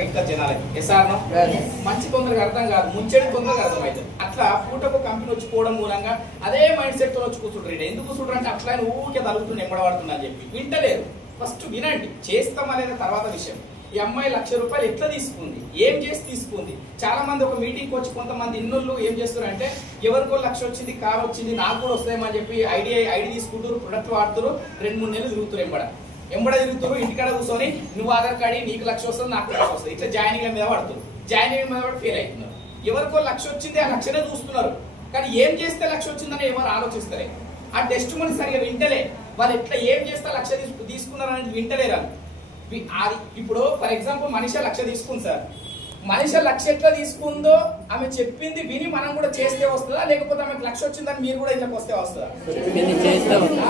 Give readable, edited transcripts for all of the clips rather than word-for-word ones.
తొందరగా ఇంకా జనాలకి ఎస్ఆర్నో మంచి తొందరగా అర్థం కాదు, ముంచెడి తొందరగా అర్థమవుతుంది. అట్లా పూటకు కంపెనీ వచ్చిపోవడం మూలంగా అదే మైండ్ సెట్ తో వచ్చి కూర్చుంటారు. ఎందుకు కూర్చుంటారు అంటే అట్లా ఊరికే తలుగుతుంది ఎంబడబడుతుంది అని చెప్పి వింటలేరు. ఫస్ట్ వినండి, చేస్తాం అనేది తర్వాత విషయం. ఈ అమ్మాయి ₹1,00,000 ఎట్లా తీసుకుంది, ఏం చేసి తీసుకుంది? చాలా మంది ఒక మీటింగ్ వచ్చి కొంతమంది ఇన్నోళ్ళు ఏం చేస్తారంటే ఎవరికో 1,00,000 వచ్చింది, కార్ వచ్చింది, నాకు కూడా వస్తాయేమని చెప్పి ఐడి తీసుకుంటారు, ప్రొడక్ట్ వాడుతారు, 2-3 నెలలు తిరుగుతారు, ఎంబడ తిరుగుతారు. ఇంటికాడ కూర్చొని నువ్వు ఆధార్ కార్డు నీకు 1,00,000 వస్తుంది, నాకు 1,00,000 వస్తుంది, ఇట్లా జాయినింగ్ మీద పడుతుంది. జాయినింగ్ మీద ఫెయిల్ అవుతున్నారు. ఎవరికో 1,00,000 వచ్చింది, ఆ 1,00,000 చూస్తున్నారు, కానీ ఏం చేస్తే 1,00,000 వచ్చిందని ఎవరు ఆలోచిస్తారు. ఆ టెస్ట్ మనీ సరిగా వింటలే, వాళ్ళు ఎట్లా ఏం చేస్తే 1,00,000 తీసుకున్నారు అనేది వింటలేరు. ఇప్పుడు ఫర్ ఎగ్జాంపుల్ మనిషి 1,00,000 తీసుకుంది సార్, మనిషి 1,00,000 ఎట్లా తీసుకుందో ఆమె చెప్పింది విని మనం కూడా చేస్తే వస్తుందా, లేకపోతే ఆమెకు 1,00,000 వచ్చిందని మీరు కూడా ఇట్లా వస్తే వస్తుందా?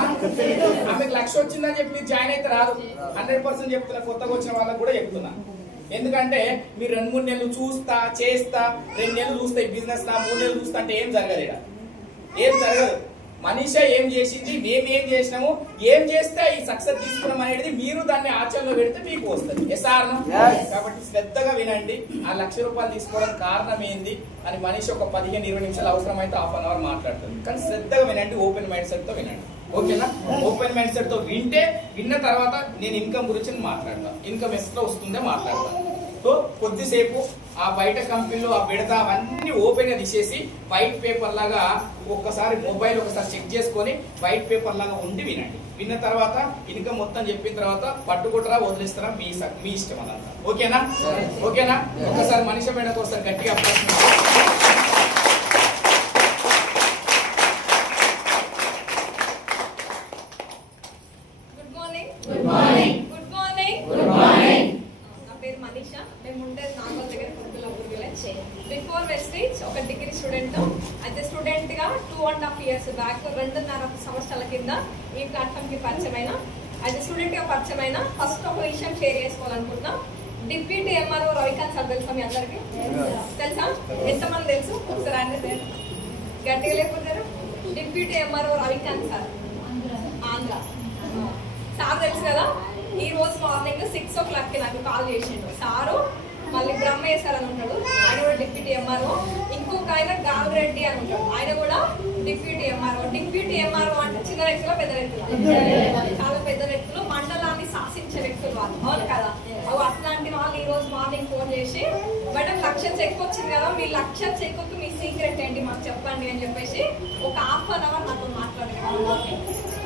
ఆమెకు 1,00,000 వచ్చిందని చెప్పి మీరు జాయిన్ అయితే రాదు. 100% చెప్తున్నా, కొత్తగా వచ్చిన వాళ్ళకి కూడా చెప్తున్నా. ఎందుకంటే మీరు 2-3 నెలలు చూస్తా చేస్తా, 2 నెలలు చూస్తే ఈ బిజినెస్ 3 నెలలు చూస్తా అంటే ఏం జరగదు, ఇక్కడ ఏం జరగదు. మనిషి ఏం చేసింది, మేమేం చేసినాము, ఏం చేస్తే ఈ సక్సెస్ తీసుకున్నాం అనేది మీరు దాన్ని ఆచరణలో పెడితే మీకు వస్తుంది. ఎస్ఆర్నో? కాబట్టి శ్రద్ధగా వినండి. ఆ ₹1,00,000 తీసుకోవడానికి కారణం ఏంది అని మనిషి ఒక 15-20 నిమిషాలు అవసరమైతే ½ అన్ అవర్ మాట్లాడుతుంది. కానీ శ్రద్ధగా వినండి, ఓపెన్ మైండ్ సెట్ తో వినండి. ఓకేనా? ఓపెన్ మైండ్ సెట్ తో విన్న తర్వాత నేను ఇన్కమ్ గురించి మాట్లాడతాను, ఇన్కమ్ ఎట్లా వస్తుందో మాట్లాడతాను. సో కొద్దిసేపు ఆ బయట కంపెనీలో ఆ బెడత అవన్నీ ఓపెన్ గా తీసేసి వైట్ పేపర్ లాగా ఒక్కసారి మొబైల్ ఒకసారి చెక్ చేసుకొని వైట్ పేపర్ లాగా ఉండి వినండి. విన్న తర్వాత ఇన్కమ్ మొత్తం చెప్పిన తర్వాత పట్టుకుంటారా వదిలేస్తారా మీ ఇష్టం అదంతా. ఓకేనా? ఓకేనా? ఒకసారి మనిషి మేడకు ఒకసారి గట్టిగా బిఫోర్ వెస్టీజ్ ఒక డిగ్రీ స్టూడెంట్. అయితే స్టూడెంట్ గా 2.5 years బ్యాక్ 2.5 సంవత్సరాల కింద ఈ ప్లాట్ఫామ్ కి పరిచయమైన. అయితే స్టూడెంట్ గా పరిచయమైన ఫస్ట్ ఒక విషయం షేర్ చేసుకోవాలనుకుంటున్నా. డిప్యూటీ ఎంఆర్ఓ రవికాంత్ సార్ తెలుసా మీ అందరికి? తెలుసా? ఎంతమంది తెలుసు? ఒకసారి ఆయన గట్టిగా లేకపోతారు. Deputy MRO Ravikanth sir, Andhra sir తెలుసు కదా. ఈ రోజు మార్నింగ్ 6 o'clock నాకు కాల్ చేసిండు సారు. మళ్ళీ బ్రహ్మయ్య సార్ అని ఉంటాడు, ఆయన కూడా డిప్యూటీ ఎంఆర్ఓ. ఇంకొక ఆయన గాల్రెడ్డి అని ఉంటాడు, ఆయన కూడా డిప్యూటీ ఎంఆర్ఓ. డిప్యూటీ ఎంఆర్ఓ అంటే చిన్న వ్యక్తులు పెద్ద వ్యక్తులు, చాలా పెద్ద వ్యక్తులు, మండలాన్ని శాసించే వ్యక్తులు వాళ్ళు, అవును కదా. అట్లాంటి వాళ్ళు ఈ రోజు మార్నింగ్ ఫోన్ చేసి మేడం 1,00,000 చెక్ వచ్చింది కదా, మీ 1,00,000 చెక్ మీ సీక్రెట్ ఏంటి మాకు చెప్పండి అని చెప్పేసి ఒక ½ అన్ అవర్ నాతో మాట్లాడారు.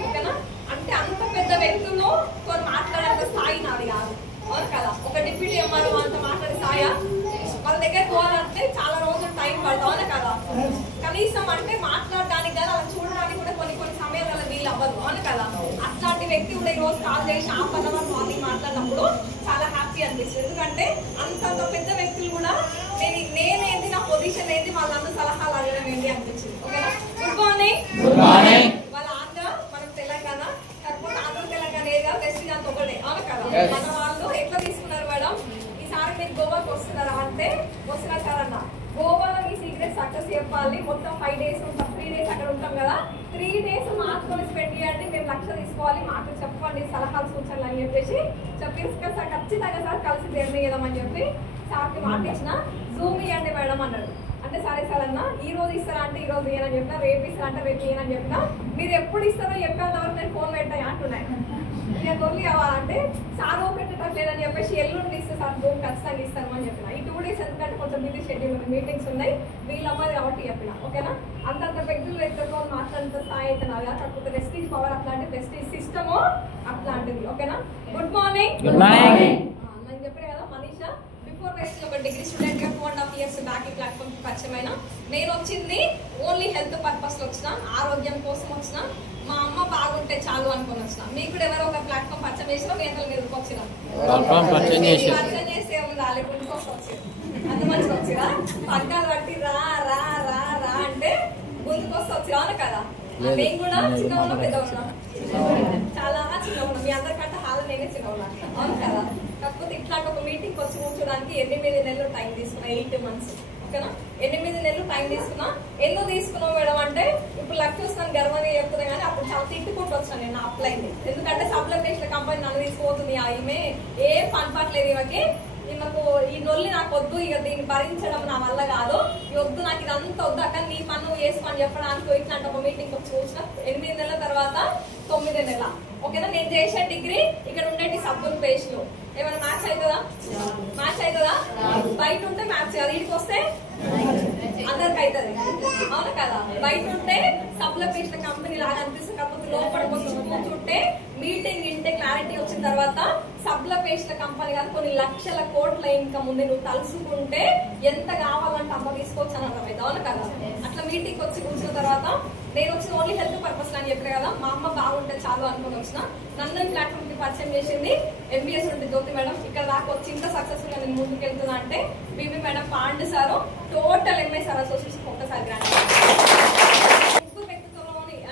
ఓకేనా? అంటే అంత పెద్ద వ్యక్తులు కొన్ని మాట్లాడేంత స్థాయి నాది కాదు, అవును కదా. ఒక డిప్యూటీ ఎంఆర్ఓ అంత మాట్లాడే స్థాయి వాళ్ళ దగ్గర పోవాలంటే చాలా రోజులు టైం పడుతుంది, అవును కదా. కనీసం అంటే మాట్లాడడానికి కదా అలా చూడడానికి కూడా కొన్ని సమయాలు అలా వీలు అవ్వదు, అవును కదా. అట్లాంటి వ్యక్తి కూడా ఈ రోజు కాల్ చేసి ½ అన్ అవర్ మార్నింగ్ మాట్లాడినప్పుడు చాలా హ్యాపీ అనిపిస్తుంది. ఎందుకంటే అంత పెద్ద వ్యక్తులు కూడా నేనేంటి, నా పొజిషన్ ఏంటి, వాళ్ళందరూ సలహాలు అడగడం ఏంటి అనిపించింది. ఓకేనా? Good morning. వాళ్ళ ఆంధ్ర, మనం తెలంగాణ, కాకపోతే ఆంధ్ర తెలంగాణ ఏది కాదు, వెస్ట్ అంత ఒకటే, అవును కదా. మన వాళ్ళు ఎట్లా తీసుకున్నారు మేడం, ఈసారి మీరు గోవాకి వస్తున్నారా అంటే వస్తున్నా సార్ అన్న. గోవాలో ఈ సీక్రెట్ సక్సెస్ చెప్పాలి, మొత్తం 5 days ఉంటాం, 3 days అక్కడ ఉంటాం కదా, 3 days మాతో స్పెండ్ చేయండి, మేము 1,00,000 తీసుకోవాలి, మాకు చెప్పండి సలహాలు సూచనలు అని చెప్పేసి చెప్పేసి సార్ ఖచ్చితంగా సార్ కలిసి జర్నీ చేద్దామని చెప్పి సార్కి మాట ఇచ్చిన. జూమ్ ఇవ్వండి మేడం అన్నాడు. అంటే సరే సార్ అన్న, ఈ రోజు ఇస్తారా అంటే ఈ రోజు ఇయ్యనని చెప్పినా, రేపు ఇస్తారా అంటే రేపు ఇయ్యనని చెప్పినా, మీరు ఎప్పుడు ఇస్తారో చెప్పేంత వరకు నేను ఫోన్ పెట్టాయి అంటున్నాయి. నేను తొలి కావాలంటే సార్ పెట్టడం లేదని చెప్పేసి ఎల్లుండి ఇస్తే సార్ జూమ్ ఖచ్చితంగా ఇస్తామని చెప్పిన. ఈ 2 days ఎందుకంటే కొంచెం బిజీ షెడ్యూల్ మీటింగ్స్ ఉన్నాయి, వీళ్ళు అవ్వదు కాబట్టి చెప్పిన. ఓకేనా? అంతంత వ్యక్తులతో మాట్లాడినంత స్థాయి అయితే నాది, కాకపోతే వెస్టీజ్ పవర్ అట్లాంటి, వెస్టీజ్ సిస్టమ్ అట్లాంటిది. ఓకేనా? Good morning. నేను చెప్పిన కదా మనీషా బిఫోర్ వెస్టీజ్ ఒక డిగ్రీ స్టూడెంట్ గా 2.5 years బ్యాక్ ఈ ప్లాట్ఫామ్ కి పరిచయమైన. నేను వచ్చింది ఓన్లీ హెల్త్ పర్పస్ లో వచ్చిన, ఆరోగ్యం కోసం వచ్చిన, మా అమ్మ బాగుంటే చాలు అనుకుని వచ్చిన. మీకు కూడా ఎవరో ఒక ప్లాట్ఫామ్ పరిచయం చేసినా నేను మీదకి వచ్చిన పరిచయం చేస్తే రాలేదు, గుండుకొచ్చి వచ్చి అంత మంచిగా వచ్చిరా, పగ్గాలు బట్టి రా రా రా రా అంటే గుండుకొచ్చి వచ్చి, అవును కదా. నేను కూడా చిన్న ఉన్నా, పెద్ద ఉన్నా, చాలా చిన్న ఉన్నా, మీ అందరికంటే హాల్ నేనే చిన్న ఉన్నా, అవును కదా. కాకపోతే ఇట్లాంటి ఒక మీటింగ్ వచ్చి కూర్చోడానికి 8 నెలలు టైం తీసుకున్నా, 8 months. ఓకేనా? 8 నెలలు టైం తీసుకున్నా. ఎందుకు తీసుకున్నాం మేడం అంటే ఇప్పుడు 1,00,000 వస్తాను గర్వంగా చెప్తున్నా, కానీ అప్పుడు చాలా తిట్టుకుంటూ వచ్చాను నేను అప్లైన్. ఎందుకంటే సప్లై చేసిన కంపెనీ నన్ను తీసుకుపోతుంది, ఈమె ఏ పని పట్టలేదు, ఈమెకి ఈమెకు ఈ నొల్లి నాకు వద్దు, ఇక దీన్ని భరించడం నా వల్ల కాదు, వద్దు నాకు ఇదంతా వద్దు అక్క నీ పన్ను వేసుకొని చెప్పడానికి ఇట్లాంటి ఒక మీటింగ్ వచ్చి చూసిన 8 నెలల తర్వాత 9వ నెల. ఓకేనా, నేను చేసే డిగ్రీ ఇక్కడ ఉండేటి సబ్బులు పేస్ట్లు ఏమైనా మ్యాచ్ అవుతుందా? మ్యాచ్ అవుతుందా? బయట ఉంటే మ్యాచ్ కాదు, ఇంటికి వస్తే అందరికి అవుతుంది. అవును కదా, బయట ఉంటే సబ్బుల పేస్ట్ల కంపెనీ లాగా అనిపిస్తుంది, కాకపోతే లోపల కూర్చుంటే మీటింగ్ ఇంటే క్లారిటీ వచ్చిన తర్వాత సబ్బుల పేస్ట్ల కంపెనీ కాదు కొన్ని లక్షల కోట్ల ఇన్కమ్ ఉంది. నువ్వు తలుసుకుంటే ఎంత కావాలంటే అంత తీసుకోవచ్చు అని అర్థమైంది. అవును కదా, అట్లా మీటింగ్ వచ్చి కూర్చున్న తర్వాత నేను వచ్చిన ఓన్లీ హెల్త్ పర్పస్ అని చెప్పాను కదా, మా అమ్మ బాగుంటే చాలు అనుకుని వచ్చిన. నన్ను ఈ ప్లాట్ఫామ్ కి పరిచయం చేసింది ఎంబీఎస్ ఉంటే జ్యోతి మేడం. ఇక్కడ దాకా వచ్చి ఇంత సక్సెస్ఫుల్ గా నేను ముందుకు వెళ్తున్నా అంటే BB madam, Pandu sir, total ఎంఐసార్ అసోసియేషన్ ఒక్కసారి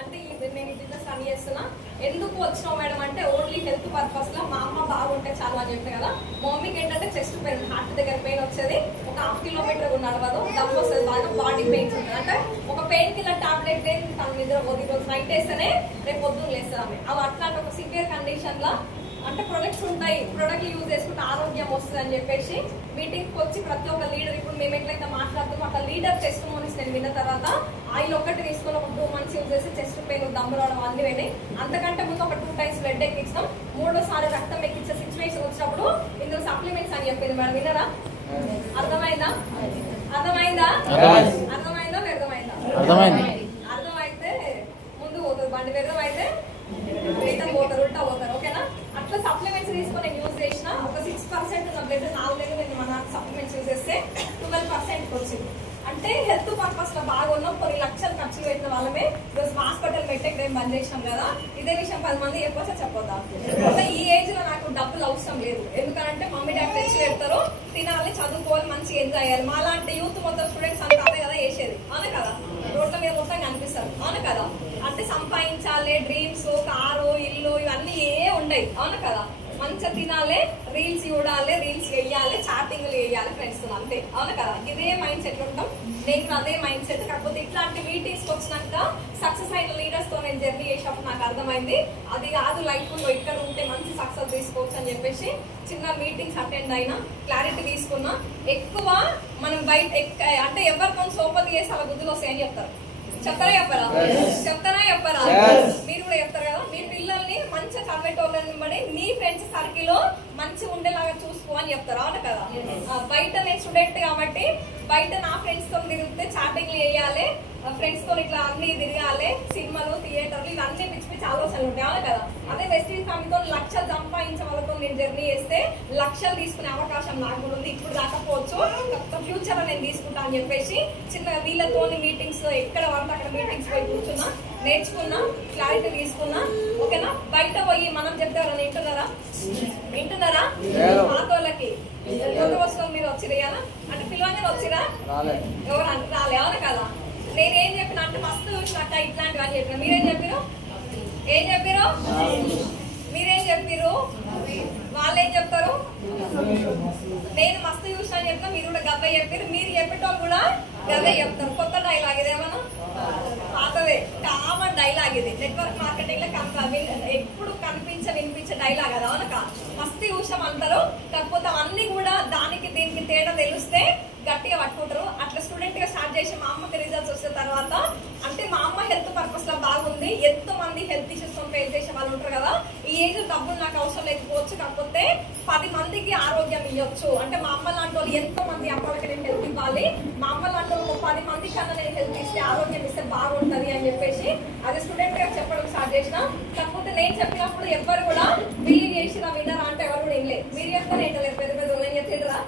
అంటే నేను ఈ బిజినెస్ రన్ చేస్తున్నా. ఎందుకు వచ్చినావు మేడం అంటే ఓన్లీ హెల్త్ పర్పస్ లో మా అమ్మ బాగుంటే చాలు అని చెప్పాను కదా. మా మమ్మీకి ఏంటంటే చెస్ట్ పెయిన్, హార్ట్ దగ్గర పెయిన్ వచ్చేది, ఒక 1/2 కిలోమీటర్ నడవదు, దమ్ము వస్తుంది, బాగా బాడీ పెయిన్స్ ఉంటుంది. అంటే ఒక పెయిన్ కిల్లర్ టాబ్లెట్ తన నిద్ర పోదు, ఈరోజు నైట్ వేస్తేనే రేపు పొద్దున్న లేస్తామే. అవి అట్లాంటి ఒక సివియర్ కండిషన్ లో అంటే ప్రొడక్ట్స్ ఉంటాయి, ప్రొడక్ట్ యూజ్ చేసుకుంటే ఆరోగ్యం వస్తుంది అని చెప్పేసి మీటింగ్ వచ్చి ప్రతి ఒక్క లీడర్, ఇప్పుడు మేము ఎట్లయితే మాట్లాడుతున్నాం అట్లా లీడర్ టెస్టిమోనీస్ నేను విన్న తర్వాత ఆయిల్ ఒక్కటి తీసుకొని ఒక 2 months యూజ్ చేసి చెస్ట్ పెయిన్, దమ్ము రావడం అన్ని పోయినాయి. అంతకంటే ముందు ఒక 2 times బ్లడ్ ఎక్కించాం, 3వసారి రక్తం ఎక్కించే సిచ్యువేషన్ వచ్చినప్పుడు ఇందులో సప్లిమెంట్స్ అని చెప్పింది మేడం. విన్నారా? అర్థమైందా? అర్థమైందా? అర్థమైందా? వ్యర్థమైందా? అర్థమైతే ముందు పోతుంది బండి, వ్యర్థమైతే రిటర్న్ పోతారు, ఉల్టా పోతారు. ఓకేనా, అట్లా సప్లిమెంట్స్ తీసుకొని నేను యూజ్ చేసిన ఒక 6% ఉన్న బ్లడ్ 4 నెలలు నేను మన సప్లిమెంట్స్ యూజ్ చేస్తే 12% వచ్చింది. అంటే హెల్త్ పర్పస్ లో బాగా ఉన్నాం, కొన్ని లక్షలు ఖర్చు పెట్టిన వాళ్ళమే ఈరోజు హాస్పిటల్ పెట్టే మేము బంద్ చేసినాం కదా. ఇదే విషయం 10 మంది చెప్పొచ్చా చెప్పొద్దా? అంటే ఈ ఏజ్ లో నాకు డబ్బులు అవసరం లేదు, ఎందుకంటే మమ్మీ డాడీ తెచ్చి పెడతారు, తినాలి, చదువుకోవాలి, మంచిగా ఎంజాయ్ చేయాలి. మాలాంటి యూత్ మొత్తం స్టూడెంట్స్ అంతా అదే కదా చేసేది. అవునా కదా, రోడ్ల మీద మొత్తం కనిపిస్తారు. అవునా కదా, అంటే సంపాదించాలి, డ్రీమ్స్, కారు, ఇల్లు ఇవన్నీ ఉండయి. అవునా కదా, మంచిగా తినాలి, రీల్స్ చూడాలి, రీల్స్ వేయాలి, చాటింగ్లు వేయాలి ఫ్రెండ్స్ తో, అంతే. అవునా కదా, ఇదే మైండ్ సెట్ ఉంటాం. నేను అదే మైండ్ సెట్, కాకపోతే ఇట్లాంటి మీటింగ్స్ వచ్చినాక సక్సెస్ అయిన లీడర్స్ తో నేను జర్నీ చేసినప్పుడు నాకు అర్థమైంది అది కాదు లైఫ్ లో ఇక్కడ ఉంటే మంచి సక్సెస్ తీసుకోవచ్చు అని చెప్పేసి చిన్న మీటింగ్స్ అటెండ్ అయినా, క్లారిటీ తీసుకున్నా. ఎక్కువ మనం బయట అంటే ఎవరితో సోపతి చేసి అలా గుద్దులు వస్తాయని చెప్తారు. చెప్తారా చెప్పరా? చెప్తారా చెప్పరా? మీరు కూడా చెప్తారు కదా, మీ పిల్లల్ని మంచిగా చదివేటోళ్ళని బట్టి మీ ఫ్రెండ్స్ సర్కిల్ మంచిగా ఉండేలాగా చూసుకో అని చెప్తారు. అవును కదా, బయట నేను స్టూడెంట్ కాబట్టి బయట నా ఫ్రెండ్స్ తో తిరిగితే చాటింగ్లు వేయాలి, ఫ్రెండ్స్ తో ఇట్లా అన్ని తిరగాలి, సినిమాలు, థియేటర్లు ఇవన్నీ పిచ్చి పిచ్చి ఆలోచనలు ఉంటాయి. అవును కదా, అదే వెస్టీజ్ ఫ్యామిలీతో లక్షలు సంపాదించే వాళ్ళతో నేను జర్నీ చేస్తే లక్షలు తీసుకునే అవకాశం నాకు కూడా ఉంది. ఇప్పుడు రాకపోవచ్చు, ఫ్యూచర్ లో నేను తీసుకుంటా అని చెప్పేసి చిన్న వీళ్ళతో మీటింగ్స్ ఎక్కడ పడితే అక్కడ మీటింగ్స్ పోయి కూర్చున్నా, నేర్చుకున్నా, క్లారిటీ తీసుకున్నా. ఓకేనా, బయట పోయి మనం చెప్తే ఎవరైనా వింటున్నారా? పాతోళ్ళకి కొత్త వస్తువుల మీద వచ్చిరా అంటే పిల్లవాళ్ళని వచ్చిరా, ఎవరు రాలే. అవును కదా, నేనేం చెప్పిన అంటే మస్తు చూసినాక ఇట్లాంటివి అని చెప్పిన. మీరేం చెప్పారు? ఏం చెప్పారు? మీరేం చెప్పారు? వాళ్ళేం చెప్తారు? నేను మస్తు చూసిన అని చెప్పిన, మీరు కూడా గవ్వ చెప్పారు. మీరు చెప్పేటోళ్ళు కూడా గవ్వే చెప్తారు. కొత్త డైలాగ్ ఇదేమన్నా పాతదే, కామన్ డైలాగ్ ఇది. నెట్వర్క్ మార్కెటింగ్ లో ఎప్పుడు వినిపించే డైలాగ్ అది. అవునక మస్తు చూసాం అంటారు, కాకపోతే అవన్నీ కూడా దానికి దీనికి తేడా తెలిస్తే గట్టిగా పట్టుకుంటారు. అట్లా స్టూడెంట్ గా స్టార్ట్ చేసి మా అమ్మకి రిజల్ట్స్ వచ్చిన తర్వాత అంటే మా అమ్మ హెల్త్ పర్పస్ లో బాగుంది. ఎంతో మంది హెల్త్ ఇష్యూస్ తో ఫేస్ చేసే వాళ్ళు ఉంటారు కదా. ఈ ఏజ్ డబ్బులు నాకు అవసరం లేకపోవచ్చు, కాకపోతే 10 మందికి ఆరోగ్యం ఇవ్వచ్చు. అంటే మా అమ్మ లాంటి వాళ్ళు ఎంతో మంది అమ్మలకి నేను హెల్త్ ఇవ్వాలి, మా అమ్మ లాంటి వాళ్ళు 10 మంది కన్నా నేను హెల్త్ ఇస్తే ఆరోగ్యం ఇస్తే బాగుంటది అని చెప్పేసి అది స్టూడెంట్ గా చెప్పడం స్టార్ట్ చేసిన. కాకపోతే నేను చెప్పినప్పుడు ఎవరు కూడా బిలీవ్ చేసిన వినరా అంటే ఎవరు కూడా వినలేదు. మీరు చెప్తారు ఏంటలేదు, పెద్ద పెద్ద నేను చెప్తారా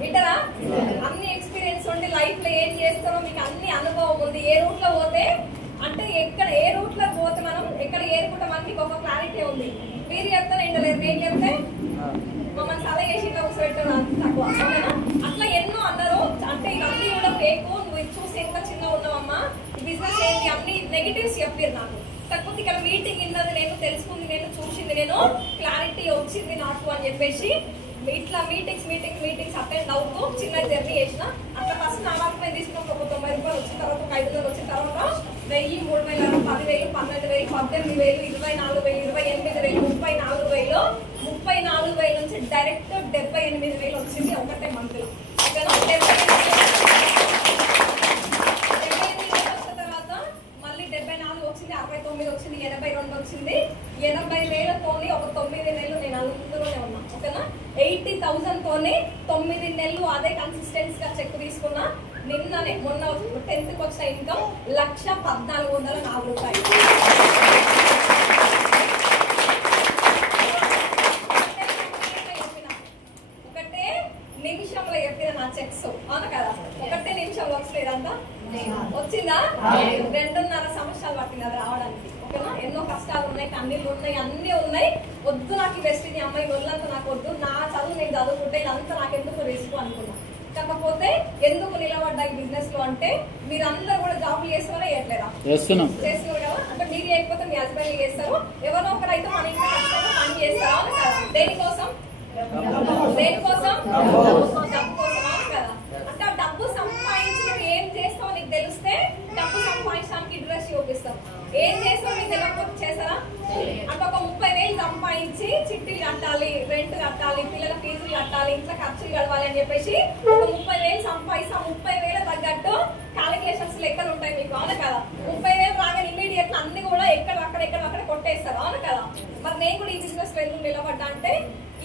వింటరా? అన్ని ఎక్స్పీరియన్స్ ఉండి లైఫ్ లో ఏం చేస్తారో మీకు అన్ని అనుభవం ఉంది. ఏ రూట్ లో పోతే అంటే ఎక్కడ ఏ రూట్ లో పోతే మనం ఎక్కడ ఏరుకుంటాం అని మీకు ఒక క్లారిటీ ఉంది. మీరు చెప్తారు ఏంటలేదు, నేను చెప్తే మమ్మల్ని సలహా చేసి ఇట్లా కూర్చోబెట్టారు తక్కువ. అట్లా ఎన్నో అన్నారు. అంటే ఇవన్నీ కూడా ఫేక్, నువ్వు చూసి ఎంత చిన్నగా ఉన్నావమ్మా, బిజినెస్ ఏంటి అన్ని నెగిటివ్స్ చెప్పారు నాకు. కాకపోతే ఇక్కడ మీటింగ్ ఇన్నది నేను తెలుసుకుంది, నేను చూసింది, నేను క్లారిటీ వచ్చింది నాకు అని చెప్పేసి ఇట్లా మీటింగ్స్ అటెండ్ అవుతూ చిన్న జర్నీ చేసిన. అట్లా ఫస్ట్ నా వరకు నేను తీసుకున్న ఒక 90 రూపాయలు వచ్చిన తర్వాత, ఒక 500 వచ్చిన తర్వాత 1000, 3000, 10,000, 12,000, 18,000, 24,000, 24,000, 28,000, 34,000, 34,000 నుంచి డైరెక్ట్ 78,000 వచ్చింది ఒకటే మంత్ లో. ఓకేనా? 78,000 వచ్చిన తర్వాత మళ్ళీ 74 వచ్చింది, 69 వచ్చింది, 82 వచ్చింది. 80,000తోని ఒక 9 నెలలు నేను అందులోనే ఉన్నా. ఓకేనా? 80,000 తోని 9 నెలలు అదే కన్సిస్టెన్సీ గా చెక్ తీసుకున్నా. నిన్ననే మొన్న 10th కి వచ్చిన ఇన్కమ్ 1,1404 రూపాయలు. ఒకటే నిమిషంలో చెప్పిన నా చెక్స్ అవునా కదా? ఒకటే నిమిషంలో వచ్చలేదంతా వచ్చిందా? 2.5 సంవత్సరాలు పట్టింది అది రావడానికి. ఓకేనా? ఎన్నో కష్టాలు ఉన్నాయి, కన్నీళ్ళు ఉన్నాయి, అన్ని ఉన్నాయి. వద్దు నాకు వెస్టిని అమ్మాయి వల్లంతా నాకు వద్దు, నా చదువు నేను చదువుకుంటే ఇదంతా నాకు ఎందుకు రిస్క్ అనుకున్నా. కాకపోతే ఎందుకు నిలబడ్డా ఈ బిజినెస్ లో అంటే మీరందరూ కూడా జాబ్ చేస్తారా చేయట్లేదా? చేస్తున్నారు కదా. అంటే మీరు చేయకపోతే మీ హస్బెండ్ చేస్తారు, ఎవరో ఒకరు అయితే మన ఇంట్లో కష్టంగా పని చేస్తారా కదా. దేనికోసం? దేనికోసం? డబ్బు కోసం కదా. అంటే ఆ డబ్బు సంపాదించి నువ్వు ఏం చేస్తావు నీకు తెలిస్తే డబ్బు సంపాదించడానికి ఇంట్రెస్ట్ చూపిస్తాం. ఏం చేస్తావు నీకు తెలియకపోతే చేస్తారా? అంటే ఒక 30,000 సంపాదించి చిట్టీలు కట్టాలి, రెంట్ కట్టాలి, పిల్లల ఫీజులు కట్టాలి, ఇంట్లో ఖర్చులు గడవాలి అని చెప్పేసి ఒక 30,000 సంపాదిస్తా. 30,000 తగ్గట్టు క్యాలిక్యులేషన్స్ లెక్కలు ఉంటాయి మీకు, అవును కదా? 30,000 రాగానే ఇమీడియట్ అన్ని కూడా ఎక్కడ కొట్టేస్తారు, అవును కదా? మరి నేను కూడా ఈ బిజినెస్ లో ఎందుకు నిలబడ్డా అంటే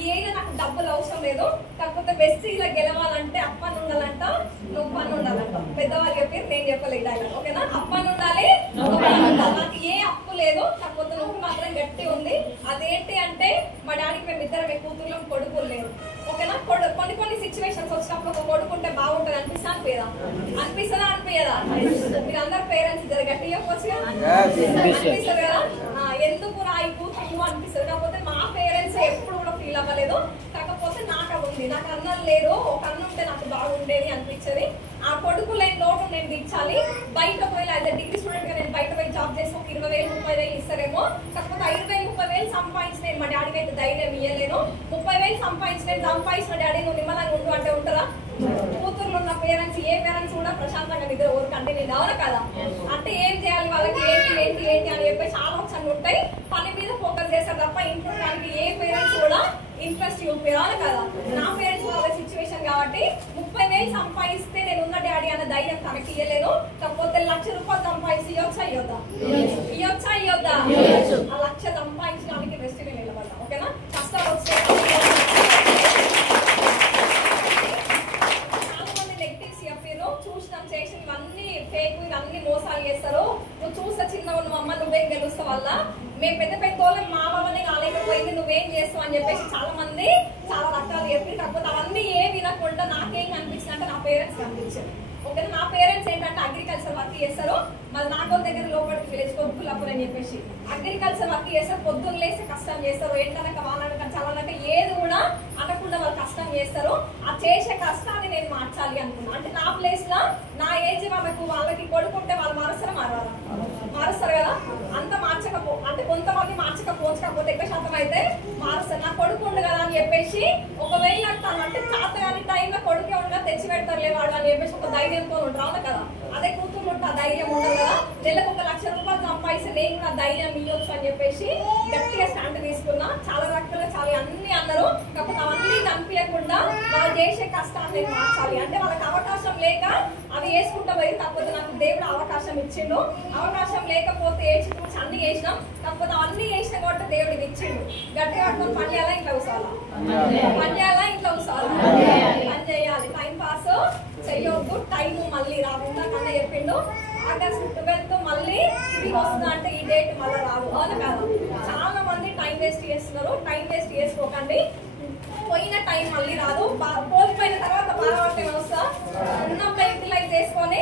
ఈ ఏజ్ నాకు డబ్బులు అవసరం లేదు, కాకపోతే వెస్టీలో గెలవాలంటే అప్పని ఉండాలంట, నొప్పని ఉండాలంట. పెద్దవాళ్ళు చెప్పారు, నేను చెప్పలేదు డైలాగ్. ఓకేనా? అప్పని ఉండాలి, నాకు ఏ అప్పు లేదు, కాకపోతే నొప్పి మాత్రం గట్టి ఉంది. అదేంటి అంటే మా డాడీకి మేము ఇద్దరం కూతుర్లో కొడుకులు లేరు. ఓకేనా? కొన్ని సిచ్యువేషన్స్ వచ్చినప్పుడు ఒక కొడుకుంటే బాగుంటది అనిపిస్తా అనిపించదా? అనిపిస్తుందా అనిపించదా? మీరు అందరు పేరెంట్స్ జర గట్టి చెప్పొచ్చుగా అనిపిస్తుంది కదా. ఎందుకు రా ఈ కూతురు అనిపిస్తుంది. కాకపోతే మా పేరెంట్స్ ఎప్పుడు కూడా ఫీల్ అవ్వలేదు. కాకపోతే నాకు ఉంది, నాకు అన్నలు లేరు, ఒక అన్న ఉంటే నాకు బాగుండేది అనిపించేది. ఆ కొడుకు లేని లోటు నేను తీర్చాలి. బయట పోయి యాజ్ డిగ్రీ స్టూడెంట్ గా నేను బయట పోయి జాబ్ చేసి ఒక 20,000 30,000 ఇస్తారేమో. కాకపోతే 25,000 సంపాదించి నేను మా డాడీకి అయితే ధైర్యం ఇయ్యలేను. 30,000 సంపాదించిన డాడీ నువ్వు నిమ్మలంగా ఉండు అంటే ఉంటారా? కూతుర్లు ఉన్న పేరెంట్స్ ఏ పేరెంట్స్ కూడా ప్రశాంతంగా నిద్ర ఊరికంటే నేను అవునా కదా. అంటే ఏం చేయాలి వాళ్ళకి, ఏంటి అని చెప్పేసి ఆలోచనలు ఉంటాయి. పని మీద ఫోకస్ చేస్తారు తప్ప ఇంట్లో దానికి ఏ పేరెంట్స్ కూడా ఇంట్రెస్ట్ చూపించాలి కదా. నా పేరెంట్స్ వాళ్ళ సిచ్యువేషన్ కాబట్టి 30,000 సంపాదిస్తే నేను ఉన్న డాడీ అన్న ధైర్యం తనకి ఇయ్యలేను. కాకపోతే 1,00,000 రూపాయలు సంపాదించి ఇవ్వచ్చా ఇవ్వద్దా? ఇవ్వచ్చా? ఆ 1,00,000 సంపాదించడానికి బెస్ట్ నిలబడ్డా. ఓకేనా? కష్టాలు వచ్చే చూసినాం చేసి ఇవన్నీ ఫేక్, ఇవన్నీ మోసాలు చేస్తారు. నువ్వు చూస్తే చిన్న ఉన్న అమ్మ నువ్వేం గెలుస్తావు వల్ల మేము పెద్ద వాళ్ళకి మా బాబానే కాలేకపోయింది నువ్వేం చేస్తావు అని చెప్పేసి చాలా మంది చాలా రకాలు చెప్పి. కాకపోతే అవన్నీ ఏ వినకుండా నాకేం కనిపించింది అంటే నా పేరెంట్స్ కనిపించారు. ఓకేనా? నా పేరెంట్స్ ఏంటంటే అగ్రికల్చర్ వర్క్ చేస్తారు. మళ్ళీ నాగోల దగ్గర లోపలికి విలేజ్ కొడుకులప్పుడు అని చెప్పేసి అగ్రికల్చర్ వర్క్ చేస్తారు. పొద్దున్న లేసి కష్టం చేస్తారు, ఏంటనక వాళ్ళనక చల్లనక ఏది కూడా అనకుండా వాళ్ళు కష్టం చేస్తారు. ఆ చేసే కష్టాన్ని నేను మార్చాలి అనుకున్నా. అంటే నా ప్లేస్ లో నా ఏజ్ వాళ్ళకి కొడుకుంటే వాళ్ళు మారుస్తారు కదా. అంత అంటే కొంతమంది మార్చకపోవచ్చు, కాకపోతే ఎక్కువ శాతం అయితే మారుస్తారు. నా కొడుకు ఉండు కదా అని చెప్పేసి ఒకవేళ అంటే తాత కానీ టైంలో కొడుకే ఉండగా తెచ్చి పెడతారులే వాడు అని చెప్పేసి ఒక ధైర్యంతో ఉంటారు కదా. అదే కూతురు ఉంటే ఆ ధైర్యం ఉండదు కదా. నెలకు 1,00,000 రూపాయలు సంపాదిస్తే నేను కూడా ధైర్యం ఇవ్వచ్చు అని చెప్పేసి గట్టిగా స్టాండ్ తీసుకున్నా. చాలా రకాలుగా చాలా అన్ని అన్నారు. కాకపోతే అవన్నీ కనిపించకుండా వాళ్ళు చేసే కష్టాన్ని నేను మార్చాలి. అంటే వాళ్ళకి అవకాశం లేక అవి వేసుకుంటా పోయి, కాకపోతే నాకు దేవుడు అవకాశం ఇచ్చిండు. అవకాశం లేకపోతే ఏడ్చి అన్ని చేసినాం, కాకపోతే అవన్నీ చేసిన కాబట్టి దేవుడికి ఇచ్చిండు. గట్టిగా పట్టుకొని పని చేయాలా ఇంట్లో కూర్చోవాలా? పని చేయాలా ఇంట్లో కూర్చోవాలా? పని చేయాలి. టైం పాస్ చెయ్యొద్దు. టైం మళ్ళీ రాకుండా కన్నా చెప్పిండు. ఆగస్ట్ 12th మళ్ళీ తిరిగి వస్తుందా అంటే ఈ డేట్ మళ్ళీ రాదు, అవునా కాదు? చాలా మంది టైం వేస్ట్ చేస్తున్నారు. టైం వేస్ట్ చేసుకోకండి. పోయిన టైం మళ్ళీ రాదు. పోయిన తర్వాత బాగా వస్తా ఉన్నప్పుడు యూటిలైజ్ చేసుకొని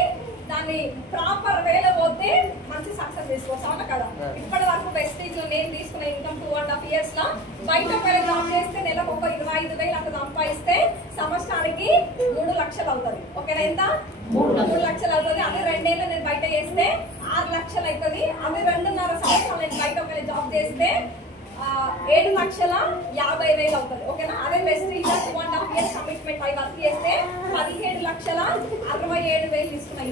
దాన్ని ప్రాపర్ వేలో పోతే మంచి సక్సెస్ తీసుకోవచ్చు, అవునా కదా? ఇప్పటి వరకు వెస్టీజ్ లో నేను తీసుకున్న ఇన్కమ్ 2.5 years లో బయట జాబ్ చేస్తే నెలకు ఒక 25,000 అక్కడ సంపాదిస్తే సంవత్సరానికి 3 లక్షలు అవుతుంది. ఓకేనా? ఎంత? 3 లక్షలు అవుతుంది. అవి 2 ఏళ్ళు నేను బయట చేస్తే 6 లక్షలు అవుతుంది. అవి 2.5 సంవత్సరాలు నేను బయట జాబ్ చేస్తే 7,50,000 అవుతుంది. ఓకేనా? అదే వెస్టీజ్ 2.5 years కమిట్మెంట్ అవి వర్క్ చేస్తే 17,67,000 తీసుకున్నాయి.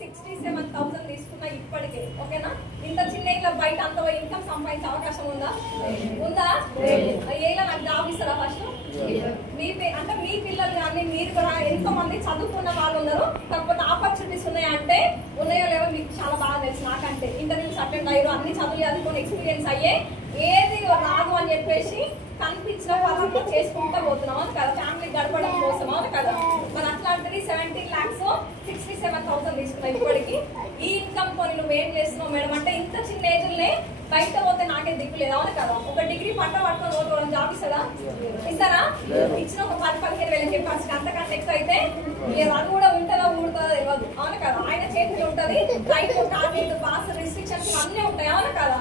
67,000 తీసుకున్నా ఇప్పటికే. ఓకేనా? ఉందా? ఏలా నాకు జాబ్ ఇస్తారా ఫస్ట్? అంటే మీ పిల్లలు కానీ మీరు కూడా ఎంతో మంది చదువుకున్న వాళ్ళు ఉన్నారు, కాకపోతే ఆపర్చునిటీస్ ఉన్నాయంటే ఉన్నాయో లేవో మీకు చాలా బాగా తెలుసు. నాకంటే ఇంటర్వ్యూస్ అటెండ్ అయ్యారు, అన్ని చదువులు చదువుకొని ఎక్స్పీరియన్స్ అయ్యే ఏది రాదు అని చెప్పేసి కనిపించిన వాళ్ళంతా చేసుకుంటూ పోతున్నాం అని కదా, ఫ్యామిలీ గడపడం కోసం అని కదా. మరి అట్లాంటిది 17 lakhs 67,000 తీసుకున్నాం ఇప్పటికి. ఈ ఇన్కమ్ కొని నువ్వు ఏం చేస్తున్నావు మేడం అంటే ఇంత చిన్న ఏజ్లనే బయట పోతే నాకే దిక్కు లేదు అవును కదా. ఒక డిగ్రీ పట్టుకొని పోతే జాబ్ ఇస్తారా? ఇస్తారా? ఇచ్చిన ఒక 10-15 వేల కెపాసిటీ, అంతకంటే ఎక్కువ అయితే అది కూడా ఉంటుందో ఊడుతుందో తెలియదు అవును కదా. ఆయన చేతిలో ఉంటుంది, లైఫ్ టార్గెట్ పాస్ రిస్ట్రిక్షన్స్ అన్నీ ఉంటాయి అవును కదా.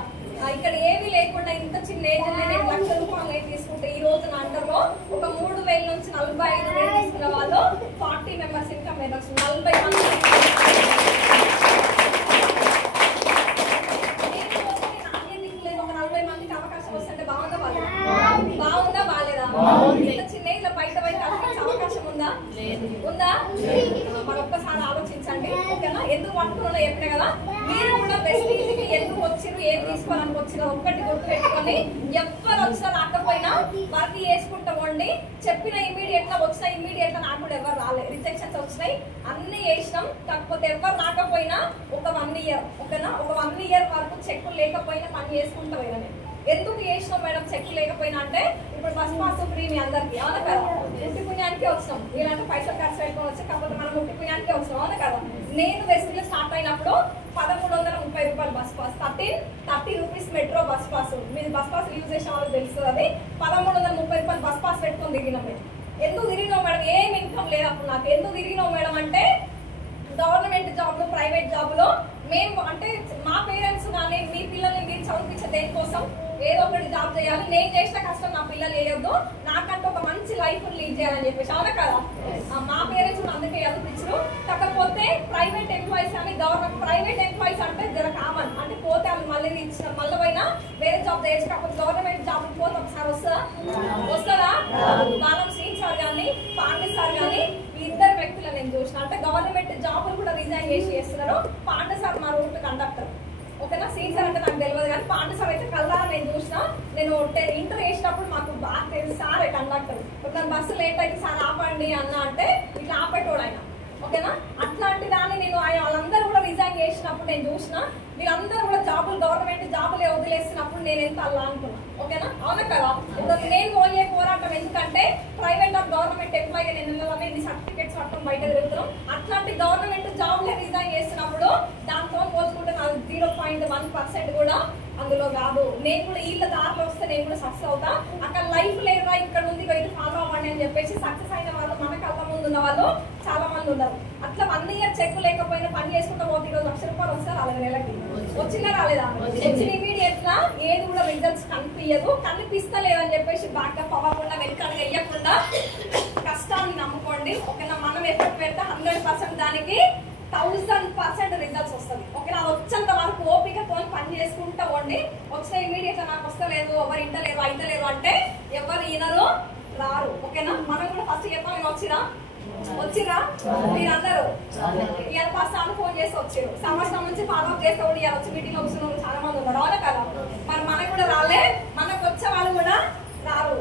ఇక్కడ ఏమీ లేకుండా ఇంత చిన్న ఏజ్ నేను 1 లక్ష రూపాయలు తీసుకుంటే ఈ రోజు నా అంటర్లో ఒక 3,000 నుంచి 45,000 తీసుకున్న వాళ్ళు 40 మెంబర్స్ ఇన్కమ్ మీద 40 మంది. ఒక 40 మందికి అవకాశం వస్తుంటే బాగుందా బాగాలేదా? ఇంత చిన్న ఏజ్ లో బయట అవకాశం ఉందా? ఉందా? మరి ఒక్కసారి ఆలోచించండి ఓకేనా. ఎందుకు పట్టుకున్నా చెప్పిన కదా, మీరు కూడా బెస్ట్ ఎందుకు వచ్చిరు, ఏం తీసుకోవాలని వచ్చినా ఒక్కటి గుర్తు పెట్టుకొని ఎవరు వచ్చినా రాకపోయినా వర్క్ చేసుకుంటా ఉండి చెప్పిన ఇమీడియట్ గా వచ్చిన ఇమీడియట్ గా నాకు కూడా ఎవరు రాలేదు, రిజెక్షన్స్ వచ్చినాయి అన్ని చేసినాం. కాకపోతే ఎవరు రాకపోయినా ఒక 1 year ఓకేనా, ఒక 1 year వరకు చెక్కులు లేకపోయినా పని చేసుకుంటా పోయినా. ఎందుకు చేసినాం మేడం చెక్ లేకపోయినా అంటే ఇప్పుడు బస్ పాస్ ఫ్రీ మీ అందరికి అవునా కదా. ముట్టి పుణ్యానికి వచ్చినాం, ఇలాంటి పైసలు ఖర్చు పెట్టుకొని వచ్చి కాకపోతే మనం ముట్టి పుణ్యానికి వచ్చినాం అవునా కదా. నేను వెస్ట్లో స్టార్ట్ అయినప్పుడు 1,330 రూపాయలు bus pass, 30 rupees metro bus pass. మీరు బస్ పాస్ యూజ్ చేసే వాళ్ళకి తెలుస్తుంది. అది 1,330 రూపాయలు బస్ పాస్ పెట్టుకొని తిరిగినాం. మేము ఎందుకు తిరిగినాం మేడం? ఏం ఇన్కమ్ లేదు అప్పుడు నాకు. ఎందుకు తిరిగినాం మేడం అంటే గవర్నమెంట్ జాబ్లు ప్రైవేట్ జాబ్లో మేము అంటే మా పేరెంట్స్ కానీ మీ పిల్లల్ని మీరు చదివించే దేనికోసం ఏదో ఒకటి జాబ్ చేయాలి, నేను చేసిన కష్టం నా పిల్లలు వేయొద్దు, నాకంటే ఒక మంచి లైఫ్ లీడ్ చేయాలని చెప్పేసి అవునా కదా. మా పేరెంట్స్ అందుకే చదివించరు. కాకపోతే ప్రైవేట్ ఎంప్లాయీస్ కానీ గవర్నమెంట్ ప్రైవేట్ ఎంప్లాయీస్ అంటే జర కామన్ అంటే పోతే వాళ్ళు మళ్ళీ ఇచ్చిన మళ్ళీ పోయినా వేరే జాబ్ చేయొచ్చు. కాకపోతే గవర్నమెంట్ జాబ్ పోతే ఒకసారి వస్తుందా? కాలం శ్రీన్ సార్ కానీ పాండే సార్ కానీ ఇద్దరు వ్యక్తులు నేను చూసిన అంటే గవర్నమెంట్ జాబులు కూడా రిజైన్ చేస్తున్నారు. పాండే సార్ మా రూట్ కండక్టర్ ఓకేనా. శ్రీన్ సార్ అంటే నాకు తెలియదు కానీ పాండే సార్ అయితే కల్లా నేను చూసిన. నేను ఇంటర్ వేసినప్పుడు మాకు బాగా తెలుసు సారే కండక్టర్. ఒక బస్సు లేట్ అయితే సార్ ఆపండి అన్న అంటే ఇట్లా ఆపేటోడు ఆయన ఓకేనా. అట్లాంటి దాన్ని నేను వాళ్ళందరూ కూడా రిజైన్ చేసినప్పుడు నేను చూసిన. వీళ్ళందరూ కూడా జాబులు గవర్నమెంట్ జాబులే వదిలేసినప్పుడు నేను ఎంత అలా అనుకున్నా ఓకేనా అవునా కదా. ఇప్పుడు నేను పోయే పోరాటం ఎందుకంటే ప్రైవేట్ ఆఫ్ గవర్నమెంట్ ఎంప్లాయీ నేను ఇన్ని సర్టిఫికేట్స్ పట్టడం బయట తిరుగుతున్నాం. అట్లాంటి గవర్నమెంట్ జాబ్లే రిజైన్ చేసినప్పుడు దాంతో పోల్చుకుంటే నాకు 0.1% కూడా అందులో కాదు. నేను కూడా వీళ్ళ దారిలో వస్తే నేను కూడా సక్సెస్ అవుతా. అక్కడ లైఫ్ లేదా ఇక్కడ ఉంది ఇది ఫాలో అవ్వండి అని చెప్పేసి సక్సెస్ అయిన వాళ్ళు మన కళ్ళ ముందు ఉన్న వాళ్ళు చాలా మంది ఉన్నారు. అట్లా 1 year చెక్ లేకపోయినా పని చేసుకుంటా పోతే 1 లక్ష రూపాయలు వస్తారు. 4 నెలలకి వచ్చినా రాలేదా? వచ్చిన ఇమీడియట్ గా ఏది కూడా రిజల్ట్స్ కనిపిస్తలేదని చెప్పేసి బ్యాకప్ అవ్వకుండా వెనకాల వేయకుండా కష్టాన్ని నమ్ముకోండి ఓకేనా. మనం ఎఫర్ట్ పెడితే 100% దానికి 1000% రిజల్ట్స్ వస్తుంది ఓకేనా. అది వచ్చేంత వరకు ఓపికతో పని చేసుకుంటా పోండి. వచ్చిన ఇమీడియట్ గా నాకు వస్తలేదు, ఎవరు ఇంటలేదు అయితలేదు అంటే ఎవరు ఈనరు రారు ఓకేనా. మనం కూడా ఫస్ట్ చెప్పాలి వచ్చిరా మీరందరూ ఇవాళ ఫస్ట్ అని ఫోన్ చేసి వచ్చారు. సంవత్సరం నుంచి ఫాలో అప్ చేస్తే కూడా ఇవాళ వచ్చి మీటింగ్ వచ్చిన వాళ్ళు చాలా మంది ఉన్నారు అవునా కదా. మరి మనకు కూడా రాలే, మనకు వచ్చే వాళ్ళు కూడా రారు.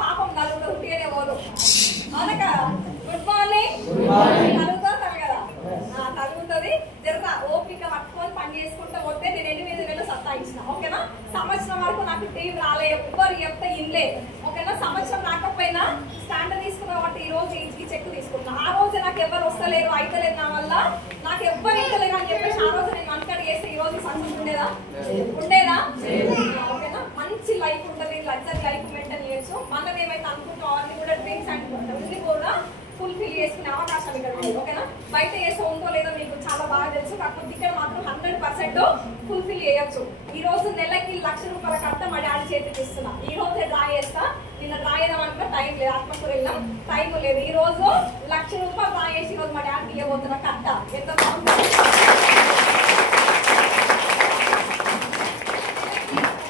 పాపం నలుగురు ఉంటేనే పోదు అవునా కదా. గుడ్ మార్నింగ్ కలుగుతా కదా తగ్గుతుంది. జర ఓపిక పట్టుకొని పని చేసుకుంటూ పోతే నేను 8,000 సత్తాయించిన ఓకేనా. సంవత్సరం వరకు నాకు టీం రాలే, ఎవ్వరు చెప్తే ఇన్లే ఓకేనా. సంవత్సరం రాకపోయినా స్టాండర్డ్ తీసుకున్నా కాబట్టి ఈ రోజు ఈ చెక్ తీసుకున్నా. ఆ రోజు నాకు ఎవరు వస్తలేరు అయితలేదు నా వల్ల నాకు ఎవ్వరు ఇంటలేదు అని చెప్పేసి ఆ రోజు నేను మనకడ చేస్తే ఈ రోజు సంతోషం ఉండేదా ఓకేనా. మంచి లైఫ్ ఉంటుంది, లగ్జరీ లైఫ్ మెయింటైన్ చేయొచ్చు. మనం ఏమైతే అనుకుంటాం అవన్నీ కూడా డ్రీమ్స్ అన్ని కూడా ఫుల్ఫిల్ చేసుకునే అవకాశం ఇక్కడ ఉంది ఓకేనా. బయట చేస్తే ఉందో లేదో మీకు చాలా బాగా తెలుసు. కాకపోతే ఇక్కడ మాత్రం 100% ఫుల్ఫిల్ చేయొచ్చు. ఈ రోజు నెలకి 1 లక్ష రూపాయల కట్ట మా డాడీ చేతికి ఇస్తున్నా. ఈ రోజే డ్రా చేస్తా, నిన్న డ్రా చేయడం అనుకో టైం లేదు, ఆత్మకూరు వెళ్ళాం టైం లేదు. ఈ రోజు 1 లక్ష రూపాయలు డ్రా చేసి ఈ రోజు మా డాడీకి ఇవ్వబోతున్నా కట్ట. ఎంత బాగుంటుంది.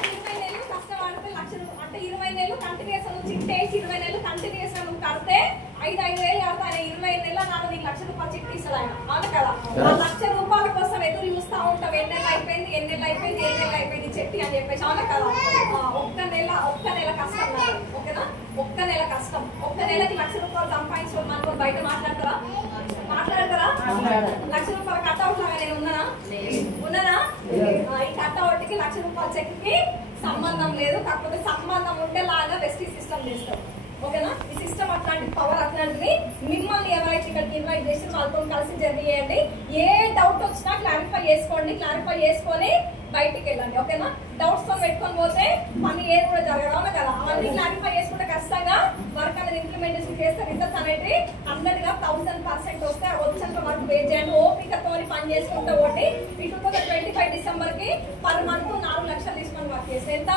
20 నెలలు కష్టపడితే 1 లక్ష రూపాయలు అంటే 20 నెలలు కంటిన్యూస్ నుంచి 20 నెలలు కంటిన్యూస్ నువ్వు కడితే 5,000 కడతా ఆయన 20 నెలల నాడు నీకు ₹1,00,000 చెక్ తీస్తాడు ఆయన. అవును కదా? ₹1,00,000 కోసం ఎదురు చూస్తా ఉంటాం. ఎన్నెళ్ళు అయిపోయింది చెట్టి అని చెప్పేసి. అవును కదా? ఒక్క నెల కష్టం కాదు. ఓకేనా? ఒక్క నెల కష్టం. ఒక్క నెలకి ₹1,00,000 సంపాదించుకోవాలి అనుకో బయట మాట్లాడతారా? ₹1,00,000 కట్అవుట్ లాగా నేను ఉన్నానా? ఈ కట్అవుట్ కి ₹1,00,000 చెక్ కి సంబంధం లేదు. కాకపోతే సంబంధం ఉంటే లాగా వెస్టీజ్ సిస్టమ్ చేస్తాం. ఓకేనా? ఈ సిస్టమ్ అట్లాంటి పవర్ అట్లాంటిది. మిమ్మల్ని ఎవరైతే ఇక్కడికి ఇన్వైట్ చేసి వాళ్ళతో కలిసి జర్నీ చేయండి. ఏ డౌట్ వచ్చినా క్లారిఫై చేసుకొని బయటికి వెళ్ళండి. ఓకేనా? డౌట్స్ తో పెట్టుకొని పోతే పని ఏది కూడా జరగదు. అవునా కదా? అవన్నీ క్లారిఫై చేసుకుంటే ఖచ్చితంగా వర్క్ అనేది ఇంప్లిమెంటేషన్ చేస్తే రిజల్ట్స్ అనేది 100గా 1000% వస్తే వచ్చేంత వరకు వెయిట్ చేయండి. ఓపికతో పని చేసుకుంటే ఒకటి ఈ 2025 డిసెంబర్ కి పర్ మంత్ 4 లక్షలు తీసుకొని వర్క్ చేస్తే ఎంత?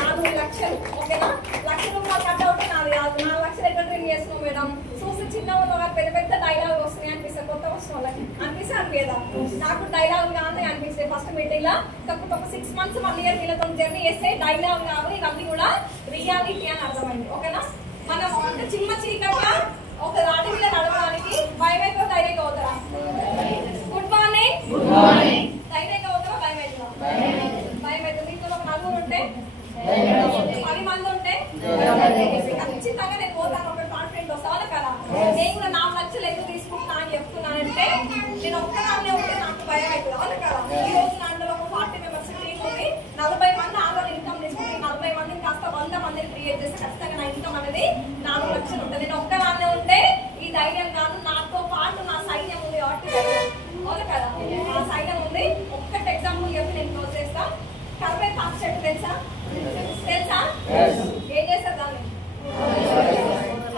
4 లక్షలు. ఓకేనా? ₹1,00,000 కట్అవుట్ నాది కాదు. 4 లక్షలు ఎక్కడ ట్రైన్ చేస్తున్నాం మేడం? చూసి చిన్న వాళ్ళు పెద్ద డైలాగ్ వస్తున్నాయి అనిపిస్తుంది. కొత్త వచ్చిన వాళ్ళకి అనిపిదా? నాకు డైలాగ్ కానీ అనిపిస్తుంది ఫస్ట్ మీటింగ్ లా. కాకపోతే ఒక 6 months 1 year వీళ్ళతో జర్నీ చేస్తే డైలాగ్ కావాలి ఇవన్నీ కూడా రియాలిటీ అని అర్థమైంది. ఓకేనా? మనం అంటే చిన్న చీకట్లా ఒక రాటి మీద నడవడానికి భయం అయితే ధైర్యంగా అవుతారా? Good morning. ధైర్యంగా అవుతారా? భయం అయితే దీంట్లో ఒక 4 ఉంటే 10 మంది ఉంటే ఖచ్చితంగా నేను పోతాను. ఒక కాన్ఫిడెంట్ వస్తాను కదా. నేను కూడా 4 లక్షలు ఎందుకు తీసుకుంటా అని చెప్తున్నానంటే నేను ఒక్కదాన్నే ఉంటే నాకు భయం అవుతుంది. అవును కదా? ఈ రోజు అందులో ఒక 40 మెంబర్స్ టీమ్ ఉంది. 40 మంది ఆన్లైన్ ఇన్కమ్ తీసుకుంటే 40 మందిని కాస్త 100 మందిని క్రియేట్ చేస్తే ఖచ్చితంగా నా ఇన్కమ్ అనేది 4 లక్షలు ఉంటుంది. నేను ఒక్కదాన్నే ఉంటే ఈ ధైర్యం కాదు. నాతో పాటు నా సైన్యం ఉంది కాబట్టి. అవును కదా? ఆ సైన్యం ఉంది. ఒక్కటి ఎగ్జాంపుల్ చెప్పి నేను క్లోజ్ చేస్తా. కరివేపాకు చెట్టు తెలుసా? ఏం చేస్తారు దాన్ని?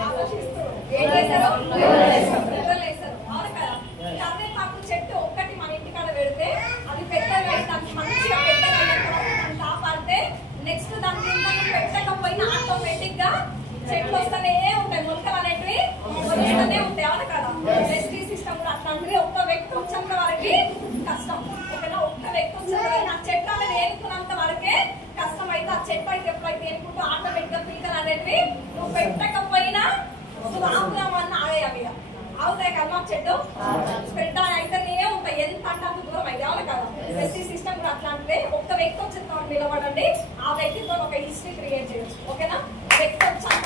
ఆలోచిస్తారు. ఏం చేస్తారు? వేస్తారు. అవును కదా? కరివేపాకు చెట్టు ఒక్కటి మన ఇంటికాడ పెడితే అది పెద్దగా దానికి మంచిగా పెద్దగా దాన్ని కాపాడితే నెక్స్ట్ దాని కింద పెట్టకపోయినా ఆటోమేటిక్ గా చెట్లు వస్తూనే ఉంటాయి. మొలకలు అనేటివి వస్తూనే ఉంటాయి. అవును కదా? వెస్టీ సిస్టమ్ కూడా అట్లాంటిది. ఒక్క వ్యక్తి వచ్చేంత వరకు కష్టం. ఓకేనా? ఒక్క వ్యక్తి వచ్చేంత వరకు ఆ చెట్టు అనేది ఏనుకున్నంత వరకే కష్టం. అయితే ఆ చెట్టు అయితే ఎప్పుడైతే ఏనుకుంటూ ఆటోమేటిక్ గా పీకలు అనేటివి నువ్వు పెట్టకపోయినా ఆగుదామన్న ఆగే అవి అవుతాయి కదా. మా చెట్టు స్ప్రెడ్ అయితేనే ఉంటాయి. ఎంత అంటే అంత దూరం అయితే. అవును కదా? వెస్టీ సిస్టమ్ కూడా అట్లాంటిదే. ఒక్క వ్యక్తి వచ్చేంత నిలబడండి. ఆ వ్యక్తితో ఒక హిస్టరీ క్రియేట్ చేయొచ్చు. ఓకేనా? వ్యక్తి వచ్చేంత